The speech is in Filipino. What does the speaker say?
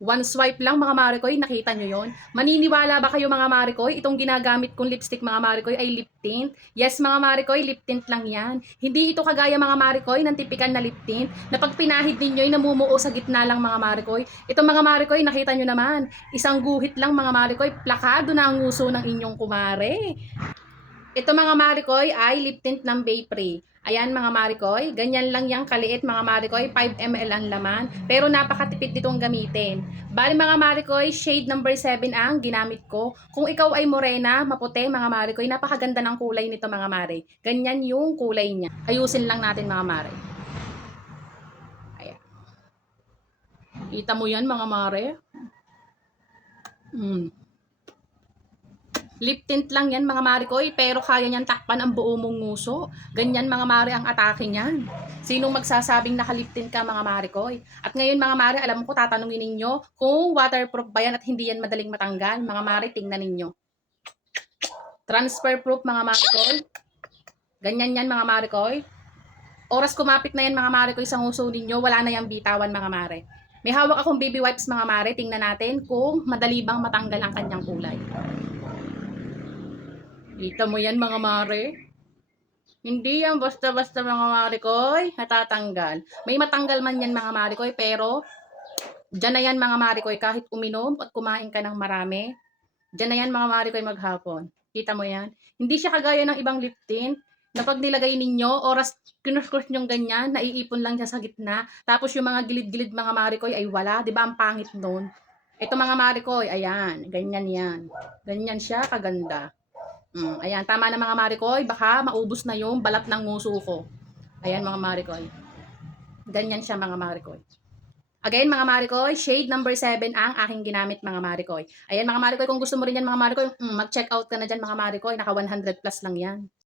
One swipe lang mga Marikoy, nakita nyo yon? Maniniwala ba kayo mga Marikoy? Itong ginagamit kong lipstick mga Marikoy ay lip tint? Yes mga Marikoy, lip tint lang yan. Hindi ito kagaya mga Marikoy ng tipikan na lip tint na pag pinahid ninyo ay namumuo sa gitna lang mga Marikoy. Itong mga Marikoy, nakita nyo naman, isang guhit lang mga Marikoy, plakado na ang nguso ng inyong kumare. Ito mga Marikoy ay lip tint ng Baypre. Ayan mga Marikoy, ganyan lang yung kaliit mga Marikoy, 5 ml ang laman, pero napakatipid ditong gamitin. Bali mga Marikoy, shade number 7 ang ginamit ko. Kung ikaw ay morena, maputi mga Marikoy, napakaganda ng kulay nito mga Mare. Ganyan yung kulay niya. Ayusin lang natin mga Mare. Ayan. Kita mo yan mga Mare? Lip tint lang yan mga Marikoy, pero kaya niyan takpan ang buo mong nguso. Ganyan mga Mari ang atake niyan. Sinong magsasabing nakalip tint ka mga Marikoy? At ngayon mga Mari, alam ko tatanungin ninyo kung waterproof ba yan at hindi yan madaling matanggal. Mga Mari, tingnan ninyo. Transfer proof mga Marikoy. Ganyan yan mga Marikoy. Oras kumapit na yan mga Marikoy sa nguso ninyo, wala na yung bitawan mga Mari. May hawak akong baby wipes mga Mari, tingnan natin kung madali bang matanggal ang kanyang kulay. Kita mo yan mga Mare? Hindi yan basta-basta mga Marikoy, natatanggal. May matanggal man yan mga Marikoy, pero dyan na yan mga Marikoy, kahit uminom at kumain ka ng marami, dyan na yan mga Marikoy maghapon. Kita mo yan? Hindi siya kagaya ng ibang lip tint, na pag nilagay ninyo, oras kinuskus nyong ganyan, naiipon lang siya sa gitna. Tapos yung mga gilid-gilid mga Marikoy ay wala, di ba ang pangit nun? Ito mga Marikoy, ayan, ganyan yan. Ganyan siya, kaganda. Ayan, tama na mga Marikoy, baka maubos na yung balat ng nguso ko. Ayan mga Marikoy. Ganyan siya mga Marikoy. Again mga Marikoy, shade number 7 ang aking ginamit mga Marikoy. Ayan mga Marikoy, kung gusto mo rin yan mga Marikoy, mag-check out ka na dyan mga Marikoy, naka 100 plus lang yan.